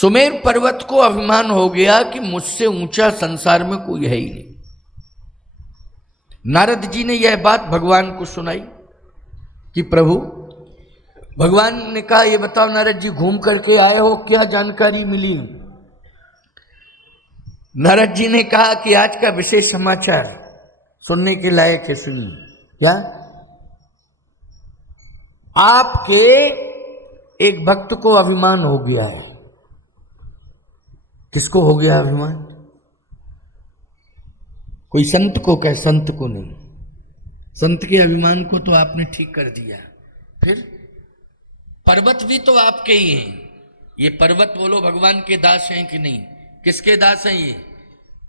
सुमेर पर्वत को अभिमान हो गया कि मुझसे ऊंचा संसार में कोई है ही नहीं। नारद जी ने यह बात भगवान को सुनाई कि प्रभु, भगवान ने कहा ये बताओ नारद जी, घूम करके आए हो, क्या जानकारी मिली? नारद जी ने कहा कि आज का विशेष समाचार सुनने के लायक है, सुनिए। क्या? आपके एक भक्त को अभिमान हो गया है। किसको हो गया अभिमान? कोई संत को कहे, संत को नहीं। संत के अभिमान को तो आपने ठीक कर दिया। फिर पर्वत भी तो आपके ही हैं। ये पर्वत बोलो भगवान के दास हैं कि नहीं? किसके दास हैं ये?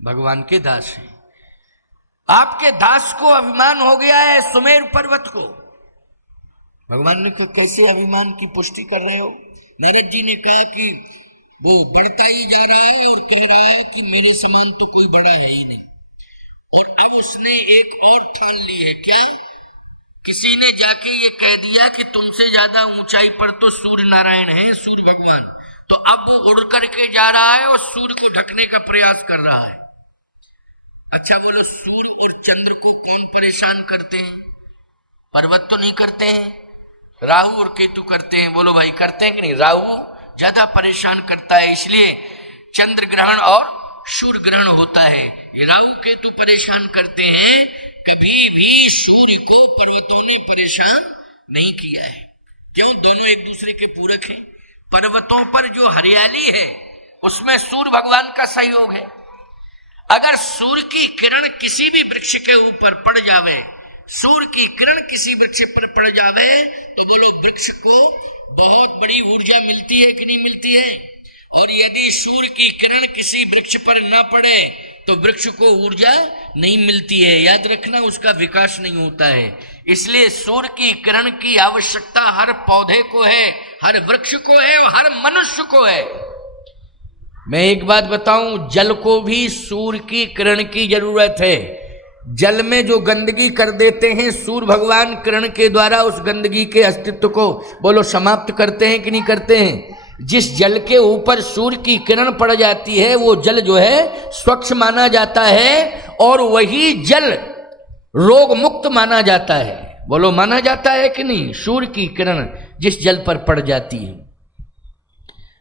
भगवान के दास हैं। आपके दास को अभिमान हो गया है सुमेर पर्वत को। भगवान ने कहा कैसे अभिमान की पुष्टि कर रहे हो? नारद जी ने कहा कि वो बढ़ता ही जा रहा है और कह रहा है कि मेरे समान तो कोई बड़ा है ही नहीं। और अब उसने एक और ठान ली है। क्या? किसी ने जाके ये कह दिया कि तुमसे ज्यादा ऊंचाई पर तो सूर्य नारायण है, सूर्य भगवान। तो अब वो उड़ करके जा रहा है और सूर्य को ढकने का प्रयास कर रहा है। अच्छा बोलो, सूर्य और चंद्र को कौन परेशान करते हैं? पर्वत तो नहीं करते हैं, राहु और केतु करते हैं। बोलो भाई, करते हैं कि नहीं? राहु ज्यादा परेशान करता है, इसलिए चंद्र ग्रहण और सूर्य ग्रहण होता है। ये राहु केतु परेशान करते हैं। कभी भी सूर्य को पर्वतों ने परेशान नहीं किया है। क्यों? दोनों एक दूसरे के पूरक हैं। पर्वतों पर जो हरियाली है उसमें सूर्य भगवान का सहयोग है। अगर सूर्य की किरण किसी भी वृक्ष के ऊपर पड़ जावे, सूर्य की किरण किसी वृक्ष पर पड़ जावे, तो बोलो वृक्ष को बहुत बड़ी ऊर्जा मिलती है कि नहीं मिलती है? और यदि सूर्य की किरण किसी वृक्ष पर न पड़े तो वृक्ष को ऊर्जा नहीं मिलती है। याद रखना, उसका विकास नहीं होता है। इसलिए सूर्य की किरण की आवश्यकता हर पौधे को है, हर वृक्ष को है और हर मनुष्य को है। मैं एक बात बताऊं, जल को भी सूर्य की किरण की जरूरत है। जल में जो गंदगी कर देते हैं, सूर्य भगवान किरण के द्वारा उस गंदगी के अस्तित्व को बोलो समाप्त करते हैं कि नहीं करते हैं? जिस जल के ऊपर सूर्य की किरण पड़ जाती है वो जल जो है स्वच्छ माना जाता है और वही जल रोग मुक्त माना जाता है। बोलो, माना जाता है कि नहीं? सूर्य की किरण जिस जल पर पड़ जाती है,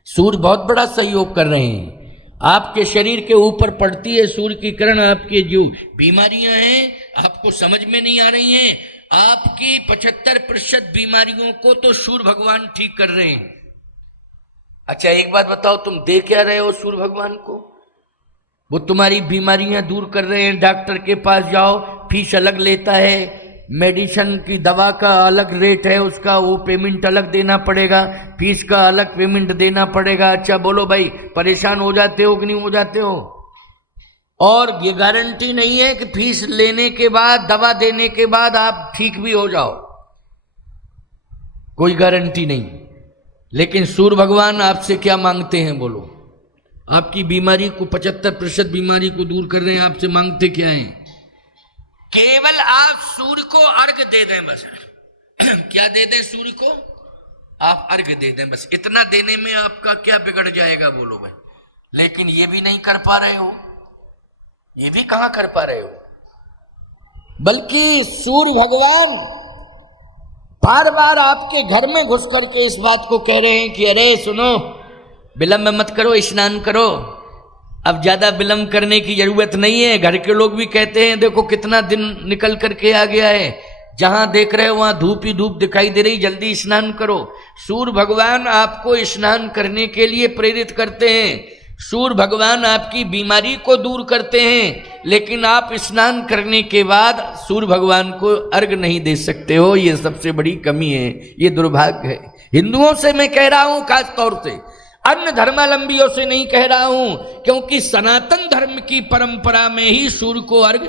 सूर्य बहुत बड़ा सहयोग कर रहे हैं। आपके शरीर के ऊपर पड़ती है सूर्य की किरण। आपके जो बीमारियां हैं आपको समझ में नहीं आ रही हैं, आपकी 75% बीमारियों को तो सूर्य भगवान ठीक कर रहे हैं। अच्छा एक बात बताओ, तुम दे क्या रहे हो सूर्य भगवान को? वो तुम्हारी बीमारियां दूर कर रहे हैं। डॉक्टर के पास जाओ, फीस अलग लेता है, मेडिसिन की दवा का अलग रेट है, उसका वो पेमेंट अलग देना पड़ेगा, फीस का अलग पेमेंट देना पड़ेगा। अच्छा बोलो भाई, परेशान हो जाते हो कि नहीं हो जाते हो? और ये गारंटी नहीं है कि फीस लेने के बाद, दवा देने के बाद आप ठीक भी हो जाओ, कोई गारंटी नहीं। लेकिन सूर्य भगवान आपसे क्या मांगते हैं बोलो? आपकी बीमारी को 75% बीमारी को दूर कर रहे हैं। आपसे मांगते क्या हैं? केवल आप सूर्य को अर्घ दे दें बस। क्या दे दें सूर्य को? आप अर्घ दे दें बस। इतना देने में आपका क्या बिगड़ जाएगा बोलो भाई? लेकिन ये भी नहीं कर पा रहे हो। ये भी कहां कर पा रहे हो? बल्कि सूर्य भगवान बार बार आपके घर में घुस करके इस बात को कह रहे हैं कि अरे सुनो, विलंब मत करो, स्नान करो। अब ज्यादा विलंब करने की जरूरत नहीं है। घर के लोग भी कहते हैं देखो कितना दिन निकल करके आ गया है, जहां देख रहे हो वहां धूप ही धूप दिखाई दे रही, जल्दी स्नान करो। सूर्य भगवान आपको स्नान करने के लिए प्रेरित करते हैं। सूर्य भगवान आपकी बीमारी को दूर करते हैं, लेकिन आप स्नान करने के बाद सूर्य भगवान को अर्घ नहीं दे सकते हो। ये सबसे बड़ी कमी है, ये दुर्भाग्य है। हिंदुओं से मैं कह रहा हूं, खास तौर से अन्य धर्मावलंबियों से नहीं कह रहा हूं, क्योंकि सनातन धर्म की परंपरा में ही सूर्य को अर्घ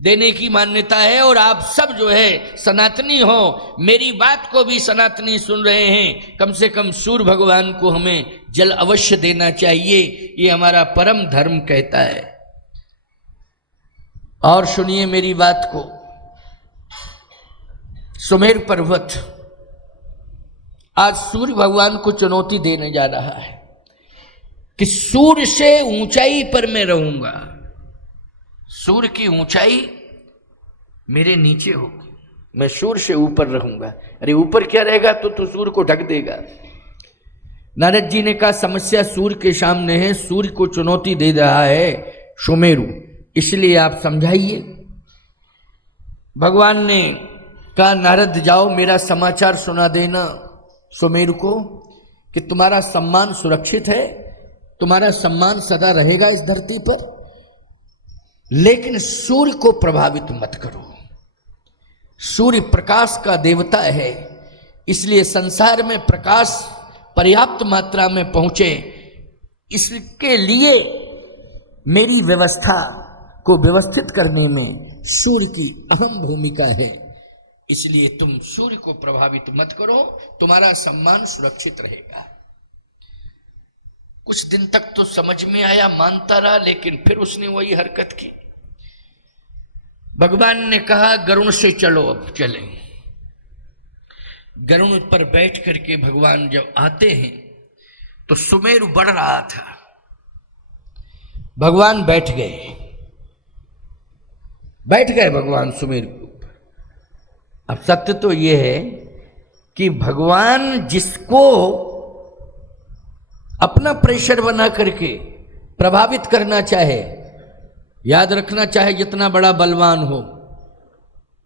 देने की मान्यता है। और आप सब जो है सनातनी हो, मेरी बात को भी सनातनी सुन रहे हैं, कम से कम सूर्य भगवान को हमें जल अवश्य देना चाहिए, ये हमारा परम धर्म कहता है। और सुनिए मेरी बात को, सुमेर पर्वत आज सूर्य भगवान को चुनौती देने जा रहा है। कि सूर्य से ऊंचाई पर मैं रहूंगा, सूर्य की ऊंचाई मेरे नीचे होगी, मैं सूर्य से ऊपर रहूंगा। अरे ऊपर क्या रहेगा, तो सूर्य को ढक देगा। नारद जी ने कहा समस्या सूर्य के सामने है, सूर्य को चुनौती दे रहा है सुमेरु, इसलिए आप समझाइए। भगवान ने कहा नारद जाओ मेरा समाचार सुना देना सुमेरु को कि तुम्हारा सम्मान सुरक्षित है, तुम्हारा सम्मान सदा रहेगा इस धरती पर, लेकिन सूर्य को प्रभावित मत करो। सूर्य प्रकाश का देवता है, इसलिए संसार में प्रकाश पर्याप्त मात्रा में पहुंचे, इसके लिए मेरी व्यवस्था को व्यवस्थित करने में सूर्य की अहम भूमिका है, इसलिए तुम सूर्य को प्रभावित मत करो, तुम्हारा सम्मान सुरक्षित रहेगा। कुछ दिन तक तो समझ में आया, मानता रहा, लेकिन फिर उसने वही हरकत की। भगवान ने कहा गरुण से चलो, अब चलें। गरुण पर बैठ करके भगवान जब आते हैं तो सुमेरु बढ़ रहा था, भगवान बैठ गए भगवान सुमेरु के ऊपर। अब सत्य तो यह है कि भगवान जिसको अपना प्रेशर बना करके प्रभावित करना चाहे, याद रखना चाहे जितना बड़ा बलवान हो,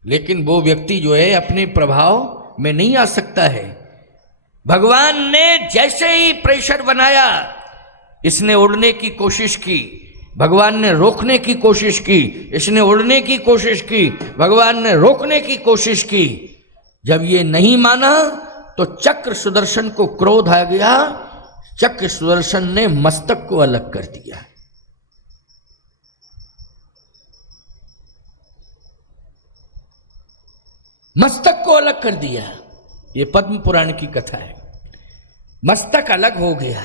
लेकिन वो व्यक्ति जो है अपने प्रभाव में नहीं आ सकता है। भगवान ने जैसे ही प्रेशर बनाया, इसने उड़ने की कोशिश की, भगवान ने रोकने की कोशिश की, इसने उड़ने की कोशिश की, भगवान ने रोकने की कोशिश की। जब ये नहीं माना तो चक्र सुदर्शन को क्रोध आ गया, चक्र सुदर्शन ने मस्तक को अलग कर दिया। मस्तक को अलग कर दिया, ये पद्म पुराण की कथा है। मस्तक अलग हो गया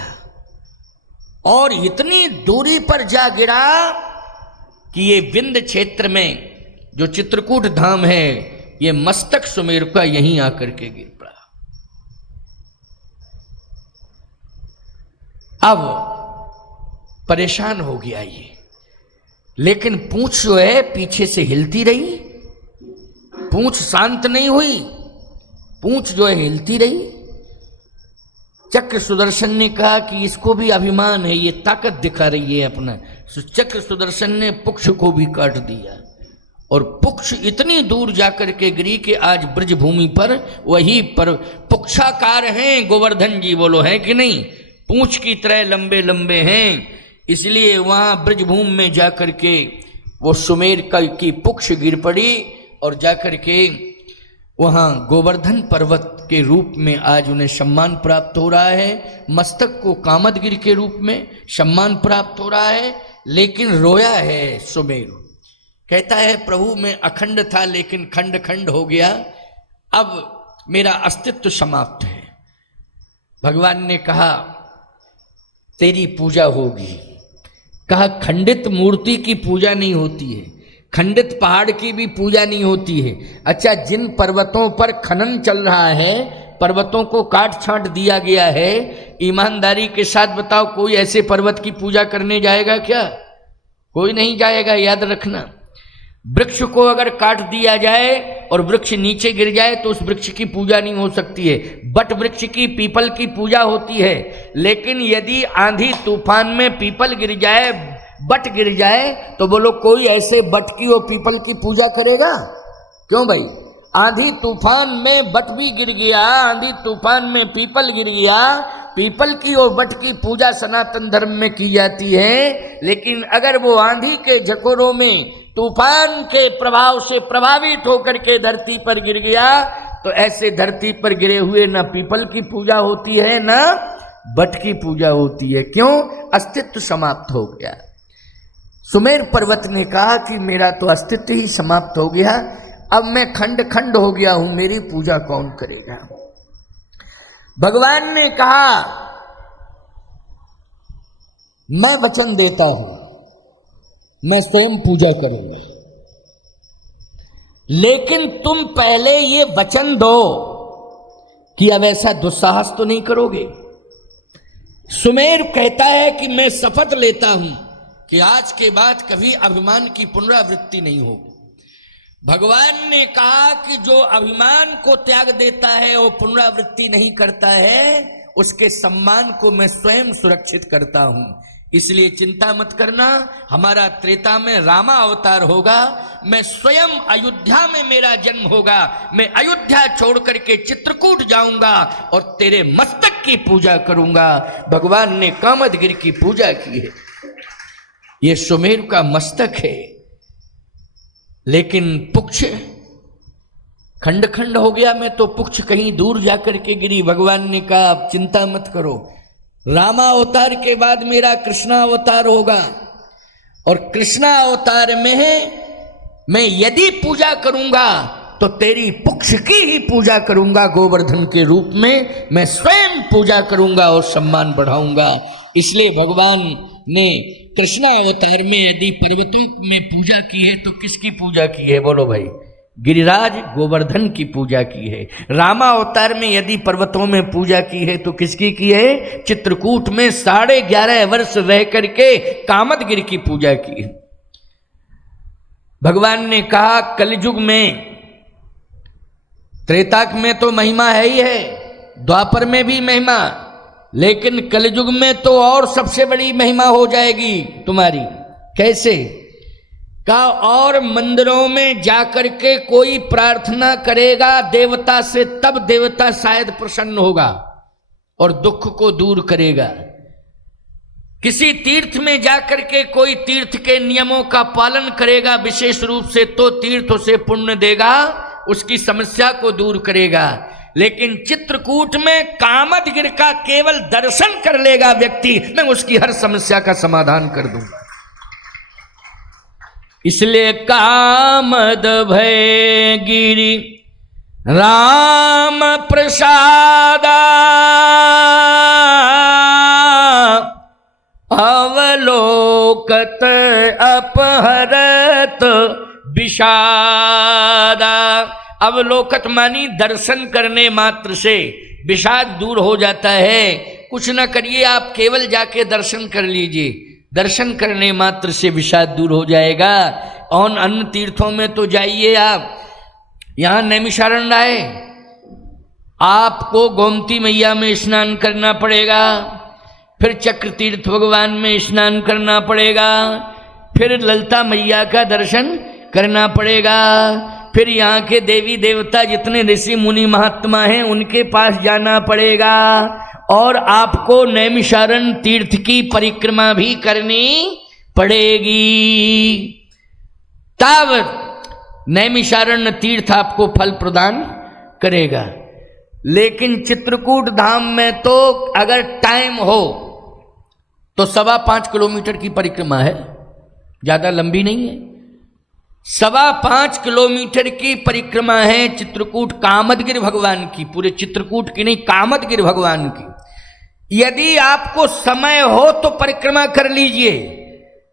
और इतनी दूरी पर जा गिरा कि ये विंध्य क्षेत्र में जो चित्रकूट धाम है, ये मस्तक सुमेरु का यहीं आकर के गिर पड़ा। अब परेशान हो गया ये, लेकिन पूंछ जो है पीछे से हिलती रही, पूंछ शांत नहीं हुई, पूंछ जो है हिलती रही। चक्र सुदर्शन ने कहा कि इसको भी अभिमान है, ये ताकत दिखा रही है अपना। चक्र सुदर्शन ने पुक्ष को भी काट दिया और पुक्ष इतनी दूर जाकर के गिरी कि आज ब्रज भूमि पर वही पर पुक्षाकार हैं गोवर्धन जी, बोलो हैं कि नहीं, पूंछ की तरह लंबे लंबे हैं, इसलिए वहां ब्रज भूमि में जाकर के वो सुमेर की पुक्ष गिर पड़ी और जाकर के वहां गोवर्धन पर्वत के रूप में आज उन्हें सम्मान प्राप्त हो रहा है। मस्तक को कामदगिरि के रूप में सम्मान प्राप्त हो रहा है, लेकिन रोया है सुमेरु। कहता है प्रभु मैं अखंड था लेकिन खंड खंड हो गया, अब मेरा अस्तित्व समाप्त है। भगवान ने कहा तेरी पूजा होगी। कहा खंडित मूर्ति की पूजा नहीं होती है, खंडित पहाड़ की भी पूजा नहीं होती है। अच्छा, जिन पर्वतों पर खनन चल रहा है, पर्वतों को काट छांट दिया गया है, ईमानदारी के साथ बताओ कोई ऐसे पर्वत की पूजा करने जाएगा क्या? कोई नहीं जाएगा, याद रखना। वृक्ष को अगर काट दिया जाए और वृक्ष नीचे गिर जाए तो उस वृक्ष की पूजा नहीं हो सकती है। बट वृक्ष की, पीपल की पूजा होती है, लेकिन यदि आंधी तूफान में पीपल गिर जाए, बट गिर जाए, तो बोलो कोई ऐसे बट की और पीपल की पूजा करेगा? क्यों भाई? आंधी तूफान में बट भी गिर गया, आंधी तूफान में पीपल गिर गया, पीपल की और बट की पूजा सनातन धर्म में की जाती है। लेकिन अगर वो आंधी के झकोरों में, तूफान के प्रभाव से प्रभावित होकर के धरती पर गिर गया, तो ऐसे धरती पर गिरे हुए ना पीपल की पूजा होती है ना बट की पूजा होती है। क्यों? अस्तित्व समाप्त हो गया। सुमेर पर्वत ने कहा कि मेरा तो अस्तित्व ही समाप्त हो गया, अब मैं खंड खंड हो गया हूं, मेरी पूजा कौन करेगा? भगवान ने कहा मैं वचन देता हूं, मैं स्वयं पूजा करूंगा, लेकिन तुम पहले ये वचन दो कि अब ऐसा दुस्साहस तो नहीं करोगे। सुमेर कहता है कि मैं शपथ लेता हूं कि आज के बाद कभी अभिमान की पुनरावृत्ति नहीं होगी। भगवान ने कहा कि जो अभिमान को त्याग देता है वो पुनरावृत्ति नहीं करता है, उसके सम्मान को मैं स्वयं सुरक्षित करता हूं। इसलिए चिंता मत करना, हमारा त्रेता में रामा अवतार होगा, मैं स्वयं अयोध्या में मेरा जन्म होगा, मैं अयोध्या छोड़ करके चित्रकूट जाऊंगा और तेरे मस्तक की पूजा करूंगा। भगवान ने कामदगिरि की पूजा की है, ये सुमेरु का मस्तक है, लेकिन पुच्छ खंड खंड हो गया। मैं तो पुच्छ कहीं दूर जाकर के गिरी। भगवान ने कहा आप चिंता मत करो, रामा अवतार के बाद मेरा कृष्णा अवतार होगा और कृष्णा अवतार में मैं यदि पूजा करूंगा तो तेरी पुच्छ की ही पूजा करूंगा, गोवर्धन के रूप में मैं स्वयं पूजा करूंगा और सम्मान बढ़ाऊंगा। इसलिए भगवान ने कृष्णा अवतार में यदि पर्वतों में पूजा की है तो किसकी पूजा की है? बोलो भाई, गिरिराज गोवर्धन की पूजा की है। रामा अवतार में यदि पर्वतों में पूजा की है तो किसकी की है? चित्रकूट में 11.5 वर्ष रह करके कामदगिरि की पूजा की है। भगवान ने कहा कलयुग में, त्रेताक में तो महिमा है ही है, द्वापर में भी महिमा, लेकिन कलयुग में तो और सबसे बड़ी महिमा हो जाएगी तुम्हारी। कैसे? का और मंदिरों में जाकर के कोई प्रार्थना करेगा देवता से, तब देवता शायद प्रसन्न होगा और दुख को दूर करेगा। किसी तीर्थ में जाकर के कोई तीर्थ के नियमों का पालन करेगा विशेष रूप से, तो तीर्थ उसे पुण्य देगा, उसकी समस्या को दूर करेगा। लेकिन चित्रकूट में कामदगिरि का केवल दर्शन कर लेगा व्यक्ति, मैं उसकी हर समस्या का समाधान कर दूंगा। इसलिए कामद भय गिरि राम प्रसादा, अवलोकत अपहरत विषादा। अवलोकत मानी दर्शन करने मात्र से विषाद दूर हो जाता है। कुछ न करिए, आप केवल जाके दर्शन कर लीजिए, दर्शन करने मात्र से विषाद दूर हो जाएगा। और अन्य तीर्थों में तो जाइए आप, यहाँ नैमिषारण्य आए, आपको गोमती मैया में स्नान करना पड़ेगा, फिर चक्र तीर्थ भगवान में स्नान करना पड़ेगा, फिर ललिता मैया का दर्शन करना पड़ेगा, फिर यहाँ के देवी देवता जितने ऋषि मुनि महात्मा हैं उनके पास जाना पड़ेगा, और आपको नैमिषारण्य तीर्थ की परिक्रमा भी करनी पड़ेगी। तब नैमिषारण्य तीर्थ आपको फल प्रदान करेगा। लेकिन चित्रकूट धाम में तो अगर टाइम हो तो 5.25 किलोमीटर की परिक्रमा है, ज्यादा लंबी नहीं है। 5.25 किलोमीटर की परिक्रमा है चित्रकूट कामदगिरि भगवान की, पूरे चित्रकूट की नहीं, कामदगिरि भगवान की। यदि आपको समय हो तो परिक्रमा कर लीजिए,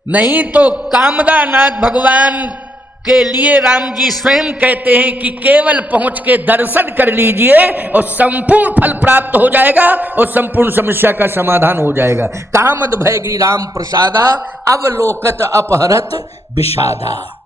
नहीं तो कामदानाथ भगवान के लिए राम जी स्वयं कहते हैं कि केवल पहुंच के दर्शन कर लीजिए और संपूर्ण फल प्राप्त हो जाएगा और संपूर्ण समस्या का समाधान हो जाएगा। कामद भय गिरि राम प्रसादा, अवलोकत अपहरत विषादा।